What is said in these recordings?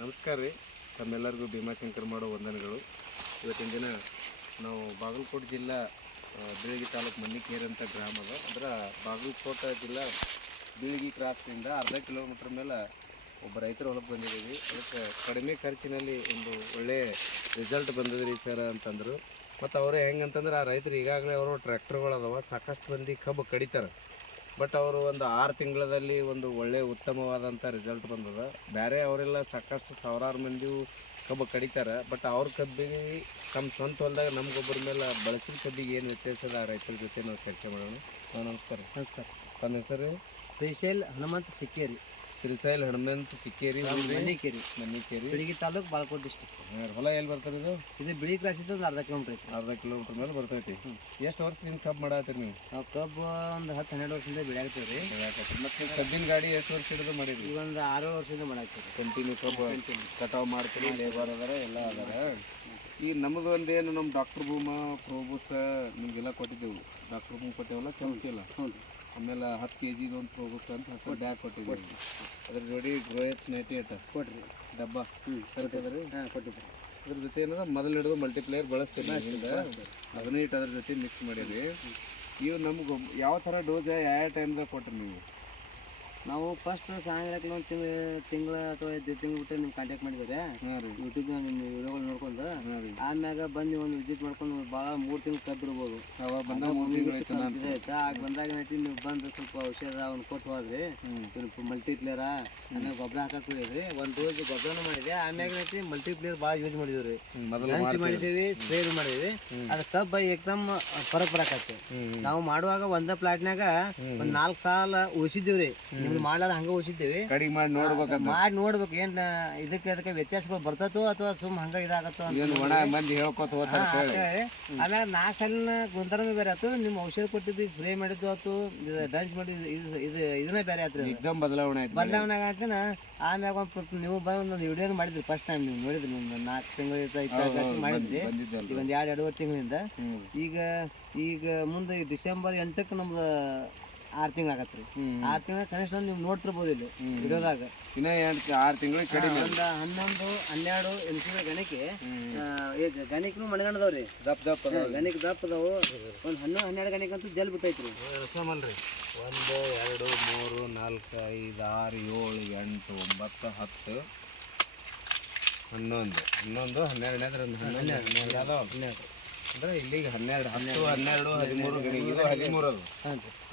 ನಮಸ್ಕಾರ ರೀ. ತಮ್ಮೆಲ್ಲರಿಗೂ ಭೀಮಾಶಂಕರ್ ಮಾಡೋ ವಂದನೆಗಳು. ಇವತ್ತಿನ ದಿನ ನಾವು ಬಾಗಲಕೋಟೆ ಜಿಲ್ಲಾ ಬೀಳಗಿ ತಾಲೂಕು ಮನ್ನಿಕೇರಿ ಅಂತ ಗ್ರಾಮ ಅದ. ಅಂದ್ರೆ ಬಾಗಲಕೋಟೆ ಜಿಲ್ಲಾ ಬೀಳಗಿ ಕ್ರಾಸ್ನಿಂದ ಅರ್ಧ ಕಿಲೋಮೀಟ್ರ್ ಮೇಲೆ ಒಬ್ಬ ರೈತರ ಹೊಲಕ್ಕೆ ಬಂದಿದ್ದೀವಿ. ಅದಕ್ಕೆ ಕಡಿಮೆ ಖರ್ಚಿನಲ್ಲಿ ಒಂದು ಒಳ್ಳೆಯ ರಿಸಲ್ಟ್ ಬಂದಿದೆ ರೀ ಸರ್ ಅಂತಂದರು. ಮತ್ತು ಅವರೇ ಹೆಂಗಂತಂದ್ರೆ ಆ ರೈತರು ಈಗಾಗಲೇ ಅವರು ಟ್ರ್ಯಾಕ್ಟರ್ಗಳದಾವ, ಸಾಕಷ್ಟು ಮಂದಿ ಕಬ್ಬು ಕಡಿತಾರೆ. ಬಟ್ ಅವರು ಒಂದು 6 ತಿಂಗಳಲ್ಲಿ ಒಂದು ಒಳ್ಳೆಯ ಉತ್ತಮವಾದಂಥ ರಿಸಲ್ಟ್ ಬಂದದ. ಬೇರೆ ಅವರೆಲ್ಲ ಸಾಕಷ್ಟು ಸಾವಿರಾರು ಮಂದಿ ಕಬ್ಬು ಕಡಿತಾರೆ. ಬಟ್ ಅವ್ರ ಕಬ್ಬಿಗೆ ತಮ್ಮ ಸ್ವಂತ ಹೊಲದಾಗ ನಮ್ಮ ಗೊಬ್ಬರ ಮೇಲೆ ಬಳಸಿದ ಕಬ್ಬಿಗೆ ಏನು ವ್ಯತ್ಯಾಸದ ಆ ರೈತರ ಜೊತೆ ನಾವು ಚರ್ಚೆ ಮಾಡೋಣ. ನಮಸ್ಕಾರ. ನಮಸ್ಕಾರ. ತಮ್ಮ ಹೆಸರು? ಶ್ರೀಶೈಲ್ ಹನುಮಂತ ಸಿಕ್ಕೇರಿ. ಶ್ರೀಶೈಲ್ ಹನುಮಂತ ಸಿಕ್ಕೇರಿ, ಮನ್ನಿಕೇರಿ, ಬೀಳಗಿ ತಾಲೂಕು ಬಾಗಲಕೋಟೆ ಡಿಸ್ಟಿಕ್. ಹೊಲ ಎಲ್ಲಿ ಬರ್ತದೆ ಇದು? ಇದು ಬಿಳಿ ಕ್ರಾಸಿದ್ದು ಒಂದು ಅರ್ಧ ಕಿಲೋಮೀಟ್ರ್ ಐತಿ. ಅರ್ಧ ಕಿಲೋಮೀಟ್ರ್ ಮೇಲೆ ಬರ್ತೈತಿ. ಎಷ್ಟು ವರ್ಷದಿಂದ ಕಬ್ಬು ಮಾಡತ್ತೀರಿ ನೀವು? ನಾವು ಕಬ್ಬು ಒಂದು 10-12 ವರ್ಷದಿಂದ ಬೆಳೆಯಾಗ್ತೀವಿ ರೀ. ಮತ್ತು ಕಬ್ಬಿನ ಗಾಡಿ ಎಷ್ಟು ವರ್ಷ ಹಿಡಿದು ಮಾಡಿರಿ? ಈಗ ಒಂದು 6 ವರ್ಷದಿಂದ ಮಾಡಾಕ್ತೀವಿ. ಕಂಟಿನ್ಯೂ ಕಬ್ಬು ಕಟಾವು ಮಾಡ್ತೀವಿ, ಲೇಬರ್ ಅದಾರ ಎಲ್ಲ ಅದಾರ. ಈ ನಮ್ಮದು ಒಂದೇನು ನಮ್ಮ ಡಾಕ್ಟರ್ ಭೂಮ ಪ್ರೋಬೂಸ್ಟ್ ನಿಮಗೆಲ್ಲ ಕೊಟ್ಟಿದ್ದೆವು. ಡಾಕ್ಟರ್ ಭೂಮಿ ಕೊಟ್ಟೇವಲ್ಲ, ಕೆಂಚಿಲ್ಲ. ಹ್ಞೂ. ಆಮೇಲೆ 10 kg ಒಂದು ಪ್ರೋಬೂಸ್ಟ್ ಅಂತ ಹೊಸ ಬ್ಯಾಗ್ ಕೊಟ್ಟಿದ್ದೀವಿ. ಅದ್ರ ಜೋಡಿ ಗ್ರೋಯಚ್ 98 ಕೊಟ್ರಿ ಡಬ್ಬ ಕರೆಕ್ಟ್ ರೀ. ಹಾಂ ಕೊಟ್ಟಿದ್ರಿ. ಅದ್ರ ಜೊತೆ ಏನಾರ ಮೊದಲು ಹಿಡಿದು ಮಲ್ಟಿಪ್ಲೇಯರ್ ಬಳಸ್ತೀವಿ. ಅದನ್ನ ಇಟ್ಟು ಅದ್ರ ಜೊತೆ ಮಿಕ್ಸ್ ಮಾಡೀರಿ. ಇವು ನಮ್ಗೆ ಯಾವ ಥರ ಡೋಸ್ ಯಾವ ಟೈಮ್ದಾಗ ಕೊಟ್ರಿ ನೀವು? ನಾವು ಫಸ್ಟ್ ಸಾಯಂಕಾಲ ಒಂದು ತಿಂಗಳ ಅಥವಾ 2 ತಿಂಗಳು ಬಿಟ್ಟು ನಿಮ್ಗೆ ಕಾಂಟ್ಯಾಕ್ಟ್ ಮಾಡಿದ್ದೀವಿ. ಹಾಂ ರೀ. ಯೂಟ್ಯೂಬ್ನಾಗ ನಿಮ್ಮ ವಿಡಿಯೋಗಳು ನೋಡ್ಕೊಂಡು ಹಾಂ ರೀ. ಆಮ್ಯಾಗ ಬಂದು ಒಂದು ವಿಸಿಟ್ ಮಾಡ್ಕೊಂಡು ಭಾಳ 3 ತಿಂಗಳು ಕಬ್ಬಿರ್ಬೋದು. ಅವಾಗ ಬಂದಾಗ 3 ತಿಂಗಳು ಇದಾಯ್ತಾ. ಆಗ ಬಂದಾಗ ಏನೈತಿ, ನೀವು ಬಂದು ಸ್ವಲ್ಪ ಔಷಧ ಅವ್ನು ಕೊಟ್ಟು ಹೋದ್ರಿ. ಮಲ್ಟಿಪ್ಲೇಯರ ಆಮೇಲೆ ಗೊಬ್ಬರ ಹಾಕಕ್ಕೆ ಹೋಗಿದ್ರಿ. ಒಂದು ಡೋಸ್ ಗೊಬ್ಬರನೂ ಮಾಡಿದೆ. ಆಮ್ಯಾಗ ಏನೈತಿ, ಮಲ್ಟಿಪ್ಲೇಯರ್ ಭಾಳ ಯೂಸ್ ಮಾಡಿದ್ವಿ ರೀ. ಲಂಚ್ ಮಾಡಿದ್ದೀವಿ, ಸ್ಪ್ರೇ ಮಾಡಿದ್ವಿ. ಅದು ಕಬ್ಬ ಏಕ್ದಮ್ ಫರಕ್ ಬರಾಕತ್ತೆ. ನಾವು ಮಾಡುವಾಗ ಒಂದ ಪ್ಲಾಟ್ನಾಗ ಒಂದು 4 ಸಾಲ ಉಳಿಸಿದ್ದೀವಿ ರೀ. ನಿಮ್ಗೆ ಮಾಡ್ಲಾರ ಹಂಗ ಉಳಿಸಿದ್ದೀವಿ. ಕಡಿಗೆ ಮಾಡಿ ನೋಡ್ಬೇಕು ಏನ್ ಇದಕ್ಕೆ ವ್ಯತ್ಯಾಸಗಳು ಬರ್ತತೋ ಅಥವಾ ಸುಮ್ ಹಂಗ ಇದಾಗತ್ತೋ ಅಂತ ಮಂದಿ ಹೇಳ್ಕೊತ ಹೋಗ್ತಾರೆ. ಆಮ್ಯಾಗ 4 ಸಾಲಿನ ಗುಂತರನೂ ಬೇರೆ ಆಯ್ತು. ನಿಮ್ಮ ಔಷಧ ಕೊಟ್ಟಿದ್ದು, ಸ್ಪ್ರೇ ಮಾಡಿದ್ದು ಆಯ್ತು, ಡಂಚ್ ಮಾಡಿದ್ದು ಇದನ್ನ ಬೇರೆ ಆಯ್ತು. ಎಕ್ದಮ್ ಬದಲಾವಣೆ ಆಗತ್ತಿನ. ಆಮ್ಯಾಗ ನೀವು ಒಂದು ವಿಡಿಯೋ ಮಾಡಿದ್ರಿ ಫಸ್ಟ್ ಟೈಮ್. ನೀವು ನೋಡಿದ್ರಿ, ನಿಮ್ದು 4 ತಿಂಗಳು ಮಾಡಿದ್ರಿ. ಈಗ ಒಂದು 2-2.5 ತಿಂಗಳಿಂದ. ಈಗ ಮುಂದೆ ಡಿಸೆಂಬರ್ 8ಕ್ಕೆ ನಮ್ದು 6 ತಿಂಗಳು ಆಗತ್ರಿ. 6 ತಿಂಗಳ ಕನಿಷ್ಠ ನೀವು ನೋಡ್ತಿರ್ಬೋದು ಇಲ್ಲಿ ವಿಡಿಯೋದಾಗ. ಇನ್ನ 6 ತಿಂಗಳು ಕಡಿಮೆ. ಒಂದು 11-12 ಎನ್ಸಿಗಳ ಗಣಿಕನು ಮಣಗಣದವ್ರಿ. ಗಣಿಕ ದಪ್ಪ ಅದಾವು. ಒಂದು 11-12 ಗಣಿಕ ಅಂತೂ ಜಲ್ ಬಿಟ್ಟೈತ್ರಿ. 1 2 3 4 5 6 7 8 9 10 11 12 11 ಅಂದ್ರೆ ಇಲ್ಲಿಗೆ 12 10 12 13 ಗಣಿ. ಇದು 13 ಅದು.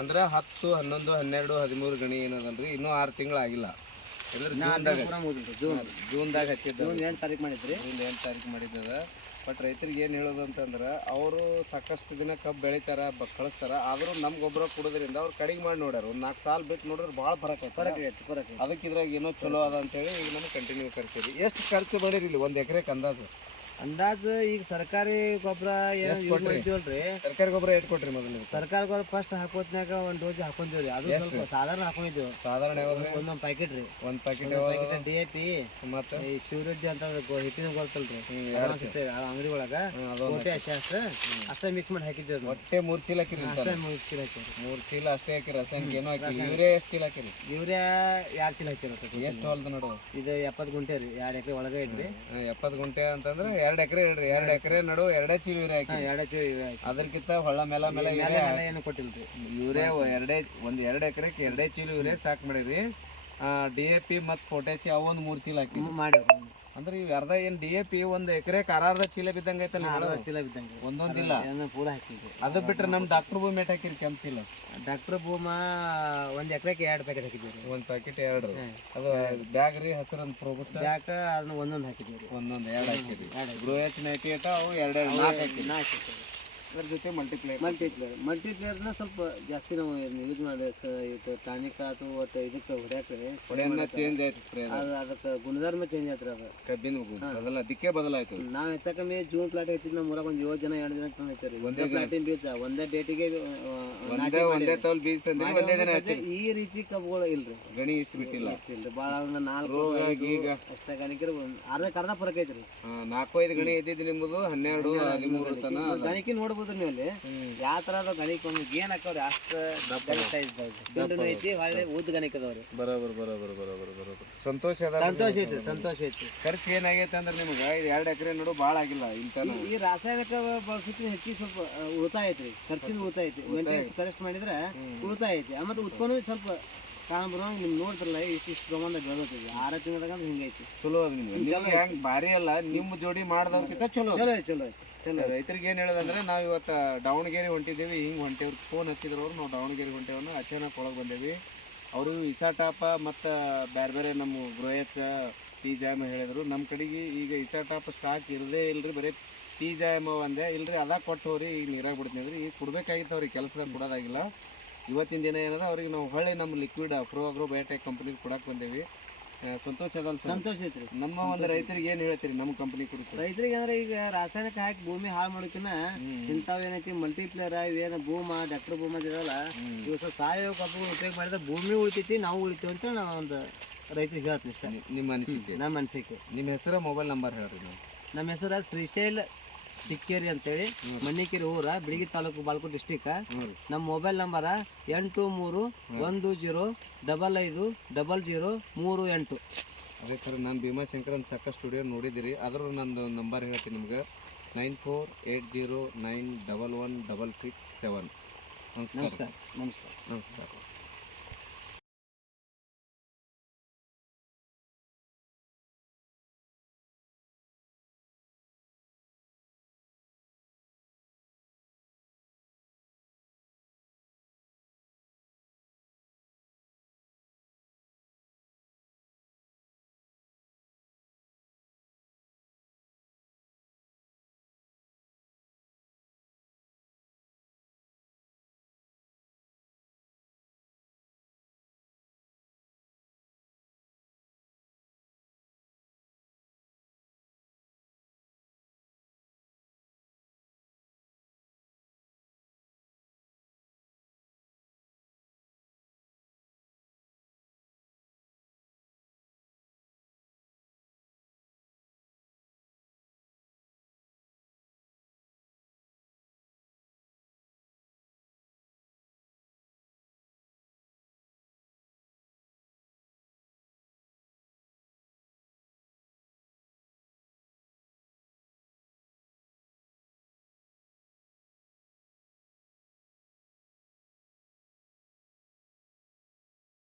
ಅಂದ್ರೆ 10 11 12 13 ಗಣಿ ಏನದಲ್ರಿ. ಇನ್ನೂ 6 ತಿಂಗಳು ಆಗಿಲ್ಲ. ಜೂನ್ದಾಗ ಹಚ್ಚಿದ್ದ. ಜೂನ್ 8 ತಾರೀಕು ಮಾಡಿದ್ರಿ. ಜೂನ್ 8 ತಾರೀಕು ಮಾಡಿದ್ದದ. ಬಟ್ ರೈತರಿಗೆ ಏನು ಹೇಳೋದು ಅಂತಂದ್ರೆ, ಅವರು ಸಾಕಷ್ಟು ದಿನ ಕಬ್ಬು ಬೆಳಿತಾರ, ಕಳಿಸ್ತಾರ. ಆದರೂ ನಮ್ಮ ಗೊಬ್ಬರ ಕೊಡೋದ್ರಿಂದ ಅವ್ರು ಕಡಿಗೆ ಮಾಡಿ ನೋಡ್ಯಾರ. ಒಂದು 4 ಸಾಲ ಬಿಟ್ಟು ನೋಡಿದ್ರೆ ಭಾಳ ಫರಕ್ ಐತೆ. ಅದಕ್ಕೆ ಇದ್ರಾಗ ಏನೋ ಚಲೋ ಅದ ಅಂತೇಳಿ ಈಗ ನಮ್ಗೆ ಕಂಟಿನ್ಯೂ ಕರ್ಸೀರಿ. ಎಷ್ಟು ಖರ್ಚು ಮಾಡಿರಿ ಇಲ್ಲಿ 1 ಎಕರೆಗೆ ಅಂದಾಜು? ಈಗ ಸರ್ಕಾರಿ ಗೊಬ್ಬರ ಏನೋ ಯೂಸ್ ಮಾಡಿದ್ದೀವಲ್ರಿ. ಸರ್ಕಾರಿ ಗೊಬ್ಬರ ಎಷ್ಟು ಕೊಟ್ರಿ ಮೊದಲು? ಸರ್ಕಾರಿ ಗೊಬ್ಬರ ಫಸ್ಟ್ ಹಾಕೋತ್ನಾಗ 1 ಡೋಸ್ ಹಾಕೊಂಡಿವ್ರಿ. ಅದು ಸ್ವಲ್ಪ ಸಾಧಾರಣ ಹಾಕೊಂಡಿದ್ದೇವೆ. ಸಾಧಾರಣ ಒಂದೊಂದು ಪ್ಯಾಕೆಟ್ ರೀ. ಒಂದು ಪ್ಯಾಕೆಟ್ DAP ಮತ್ತೆ ಈ ಶಿವರುದ್ದಿ ಅಂತ ಹಿಟ್ಟಿನ ಗೊತ್ತಲ್ರಿ, ಅಂಗಡಿ ಒಳಗ ಶಾಸ್ತ್ರ ಅಷ್ಟೇ ಮಿಕ್ಸ್ ಮಾಡಿ ಹಾಕಿದ್ದೇವ್ರಿ. ಒಟ್ಟೆ 3 ಚೀಲ ಹಾಕಿರಿ. 3 ಚೀಲ ಹಾಕಿರಿ. 3 ಚೀಲ ಅಷ್ಟೇ ಹಾಕಿರಿ. ರಾಸಾಯನಿಕ ಏನೋ ಹಾಕಿರಿ. ಯೂರಿಯಾ ಎಷ್ಟು ಚೀಲ ಹಾಕಿರಿ? ಯೂರಿಯಾ 2 ಚೀಲ ಹಾಕಿರತ್ತೆ. ಎಷ್ಟು ಹೊಲದ ನೋಡು? ಇದು 70 ಗುಂಟೆ ರೀ. 2 ಎಕರೆ ಒಳಗೆ ಐತ್ರಿ. 70 ಗುಂಟೆ ಅಂತಂದ್ರೆ 2 ಎಕರೆ ಹೇಳ್ರಿ. 2 ಎಕರೆ ನಡು 2 ಚೀಲ ಯೂರಿಯಾ ಹಾಕಿ. 2 ಚೀಲ ಯೂರಿಯಾ ಹಾಕಿ. ಅದಕ್ಕಿಂತ ಹೊಳ ಮೇಲೆ ಏನು ಕೊಟ್ಟಿಲ್ರಿ. ಯೂರಿಯಾ 2 ಎಕರೆಗೆ 2 ಚೀಲ ಯೂರಿಯಾ ಸಾಕು ಮಾಡಿರಿ. DAP ಮತ್ತು ಪೊಟ್ಯಾಸಿ ಅವು ಒಂದು 3 ಚೀಲ ಹಾಕಿ ಮಾಡಿ. ಅಂದ್ರೆ ಇವು ಅರ್ಧ ಏನು DAP 1 ಎಕರೆಗೆ 6 ಚೀಲ ಬಿದ್ದಂಗೆ ಐತಲ್ಲ. ಚೀಲ ಬಿದ್ದಂಗೆ ಒಂದೊಂದಿಲ್ಲ ಪೂರ ಹಾಕಿದ್ವಿ. ಅದು ಬಿಟ್ರೆ ನಮ್ಮ ಡಾಕ್ಟರ್ ಭೂಮಿ ಏಟ್ ಹಾಕಿರಿ? ಕೆಂಪು ಚೀಲ. ಡಾಕ್ಟರ್ ಭೂಮ 1 ಎಕರೆಗೆ 2 ಪ್ಯಾಕೆಟ್ ಹಾಕಿದ್ದೀವಿ. 1 ಪ್ಯಾಕೆಟ್ 2. ಅದು ಬ್ಯಾಗ್ ರೀ. ಹೆಸರು ಅಂತ ಪ್ರೋಬೂಸ್ಟ್ ಬ್ಯಾಗ್ ಅದನ್ನ ಒಂದೊಂದು ಹಾಕಿದ್ದೀವಿ. 2 ಹಾಕಿರಿ. ಗ್ರೋಯಚ್ 98 ಅವು 2 4 ಹಾಕಿರಿ. ಅದ್ರ ಜೊತೆ ಮಲ್ಟಿಪ್ಲೇಯರ್ನ ಸ್ವಲ್ಪ ಜಾಸ್ತಿ ನಾವು ಯೂಸ್ ಮಾಡಿ ಟಾನಿಕ್ ಆಯ್ತು. ಒಟ್ಟು ಇದಕ್ಕೆ ಹೊಡ್ಯಾಕ್ರಿ ಚೇಂಜ್ ಆಯ್ತು. ಸ್ಪ್ರೇ ಅದಕ್ಕೆ ಗುಣಧರ್ಮ ಚೇಂಜ್ ಆಯ್ತು. ಅದು ಕಬ್ಬಿನ ದಿಕ್ಕೆ ಬದಲಾಯ್ತು. ನಾವು ಹೆಚ್ಚಕಮ್ಮಿ ಜೂನ್ ಪ್ಲಾಟ್ ಹೆಚ್ಚಿದ್ ನಮ್ಮ ಊರಾಗ ಒಂದು 7 ಜನ 2 ದಿನ ತಂದು ಹಚ್ಚಾರಿ. ಒಂದೇ ಪ್ಲಾಟಿನ ಬೀಜ ಒಂದೇ ಡೇಟಿಗೆ ಒಂದೇ ತೋಲ್ ಬೀಜ ತಂದ್ರಿ. ಒಂದೇ ದಿನ ಈ ರೀತಿ ಕಬ್ಬುಗಳು ಇಲ್ರಿ. ಗಣಿ ಇಷ್ಟು ಬಿಟ್ಟಿಲ್ಲ. ಇಷ್ಟಿಲ್ರಿ. ಭಾಳ ಒಂದು 4 ಅಷ್ಟ ಗಣಿಕರ ಅರ್ಧ ಫರಕ್ ಐತ್ರಿ. 4-5 ಗಣಿ ಇದ್ದಿದ್ದು ನಿಮ್ಮದು 12-13 ತನ ಗಣಿಕೆ ನೋಡ್ಬೋದು. ನೋಡ್ಬೋದು ನೀವು ಅಲ್ಲಿ ಯಾವ ಥರದ ಗಣಿಕ ಒಂದು ಏನ್ ಹಾಕವ್ರಿ ಅಷ್ಟು ಗಣಿಕ ಸೈಜ್ ತುಂಡು ಐತಿ ಹೊಳ್ಳಿ ಉದ್ದ ಗಣಿಕ ಅದಾವ್ರಿ. ಬರೋಬರ್ ಸಂತೋಷ ಅದ. ಸಂತೋಷ ಐತಿ. ಖರ್ಚು ಏನಾಗೈತೆ ಅಂದ್ರೆ ನಿಮ್ಗೆ 2 ಎಕರೆ ನೋಡು ಭಾಳ ಆಗಿಲ್ಲ ಇಂತ ಈ ರಾಸಾಯನಿಕ ಬಳಸೋಕ್ಕಿಂತ ಹೆಚ್ಚಿಗೆ ಸ್ವಲ್ಪ ಉಳಿತಾಯ ಐತ್ರಿ, ಖರ್ಚಿನ ಉಳಿತಾಯ ಐತಿ. ಮೇಂಟೆನೆನ್ಸ್ ಕರೆಕ್ಟ್ ಮಾಡಿದ್ರೆ ಉಳಿತಾಯ ಐತಿ. ಮತ್ತೆ ಉತ್ಪನ್ನ ಸ್ವಲ್ಪ ಕಾಣ ಬರುವಂಗ ನಿಮ್ಗೆ ನೋಡ್ತಿರಲ್ಲ ಇಷ್ಟು ಪ್ರಮಾಣದಾಗ ಬೆಳೆದೈತಿ 6 ತಿಂಗಳದಾಗ ಹಿಂಗೈತಿ. ಚಲೋ ಅದ ನಿಮ್ಗೆ ಹೆಂಗ್ ಭಾರಿ ಅಲ್ಲ ನಿಮ್ಮ ಜೋಡಿ ಮಾಡ್ದವ್ರಕ್ಕಿಂತ ಚಲೋ ಚಲೋ ರೈತರಿಗೆ ಏನು ಹೇಳೋದಂದ್ರೆ ನಾವು ಇವತ್ತು ದಾವಣಗೆರೆ ಹೊಂಟಿದ್ದೀವಿ, ಹಿಂಗೆ ಹೊಂಟೇವ್ರು ಫೋನ್ ಹಚ್ಚಿದ್ರು ಅವ್ರು, ನಾವು ದಾವಣಗೆರೆ ಹೊಂಟೇವನ್ನ ಅಚಾನಕ್ ಒಳಗೆ ಬಂದೇವಿ. ಅವರು ಇಸಾಟಾಪ ಮತ್ತು ಬೇರೆ ನಮ್ಮ ಗೃಹಚ ಪಿಜಾಮ ಹೇಳಿದ್ರು. ನಮ್ಮ ಕಡೆಗೆ ಈಗ ಇಸಾಟಾಪ ಸ್ಟಾಕ್ ಇರದೇ ಇಲ್ರಿ, ಬರೀ ಪಿಜಾಮ ಒಂದೇ ಇಲ್ರಿ, ಅದ ಕೊಟ್ಟು ಹೋರಿ ಈಗ ನೀರಾಗ ಬಿಡ್ತೀನಿ ಈಗ ಕೊಡ್ಬೇಕಾಗಿತ್ತು ಅವ್ರಿಗೆ, ಕೆಲಸದಾಗ ಕೊಡೋದಾಗಿಲ್ಲ. ಇವತ್ತಿನ ದಿನ ಏನದ ಅವ್ರಿಗೆ ನಾವು ಹೊಳ್ಳಿ ನಮ್ಮ ಲಿಕ್ವಿಡ್ ಅಗ್ರೋ ಬಯೋಟೆಕ್ ಕಂಪ್ನಿಗೆ ಕೊಡಕ್ಕೆ ಬಂದೇವಿ. ಸಂತೋಷ ಅದಲ್ಲ? ಸಂತೋಷ ಐತ್ರಿ. ನಮ್ಮ ಒಂದು ರೈತರಿಗೆ ಏನು ಹೇಳ್ತೀರಿ ನಮ್ಮ ಕಂಪ್ನಿ ಕುರಿತು? ರೈತರಿಗೆ ಅಂದ್ರೆ ಈಗ ರಾಸಾಯನಿಕ ಹಾಕಿ ಭೂಮಿ ಹಾಳು ಮಾಡೋಕಿನ ಇಂಥವು ಏನೈತಿ ಮಲ್ಟಿಪ್ಲೇಯರ್ ಇವೇನು ಭೂಮ ಡಾಕ್ಟರ್ ಭೂಮ ಇದಲ್ಲ ಇವು ಸ್ವಲ್ಪ ಸಾವಯವ ಗೊಬ್ಬರ ಉಪಯೋಗ ಮಾಡಿದ್ರೆ ಭೂಮಿ ಉಳಿತೈತಿ, ನಾವು ಉಳಿತೀವಿ ಅಂತ ನಾವು ಒಂದು ರೈತರಿಗೆ ಹೇಳ್ತೀನಿ ಇಷ್ಟ. ನಿಮ್ಮ ಅನಿಸಿಕೆ? ನಮ್ಮ ಅನಿಸಿಕೆ. ನಿಮ್ಮ ಹೆಸರು ಮೊಬೈಲ್ ನಂಬರ್ ಹೇಳ್ರಿ ನೀವು. ನಮ್ಮ ಹೆಸರು ಶ್ರೀಶೈಲ್ ಸಿಕ್ಕೇರಿ ಅಂತೇಳಿ, ಮಣ್ಣಿಕೇರಿ ಊರ, ಬಿಳಿಗಿ ತಾಲೂಕು, ಬಾಲ್ಕೋಟ್ ಡಿಸ್ಟಿಕ್. ನಮ್ಮ ಮೊಬೈಲ್ ನಂಬರ 8310550038. ಅದೇ ಥರ ನಾನು ಭೀಮಾಶಂಕರ್ ಅಂತ ಸಾಕಷ್ಟು ಸ್ಟುಡಿಯೋ ನೋಡಿದ್ದೀರಿ, ಅದ್ರ ನಂದು ನಂಬರ್ ಹೇಳ್ತೀನಿ ನಿಮ್ಗೆ 9480911667. ನಮಸ್ಕಾರ. ನಮಸ್ಕಾರ.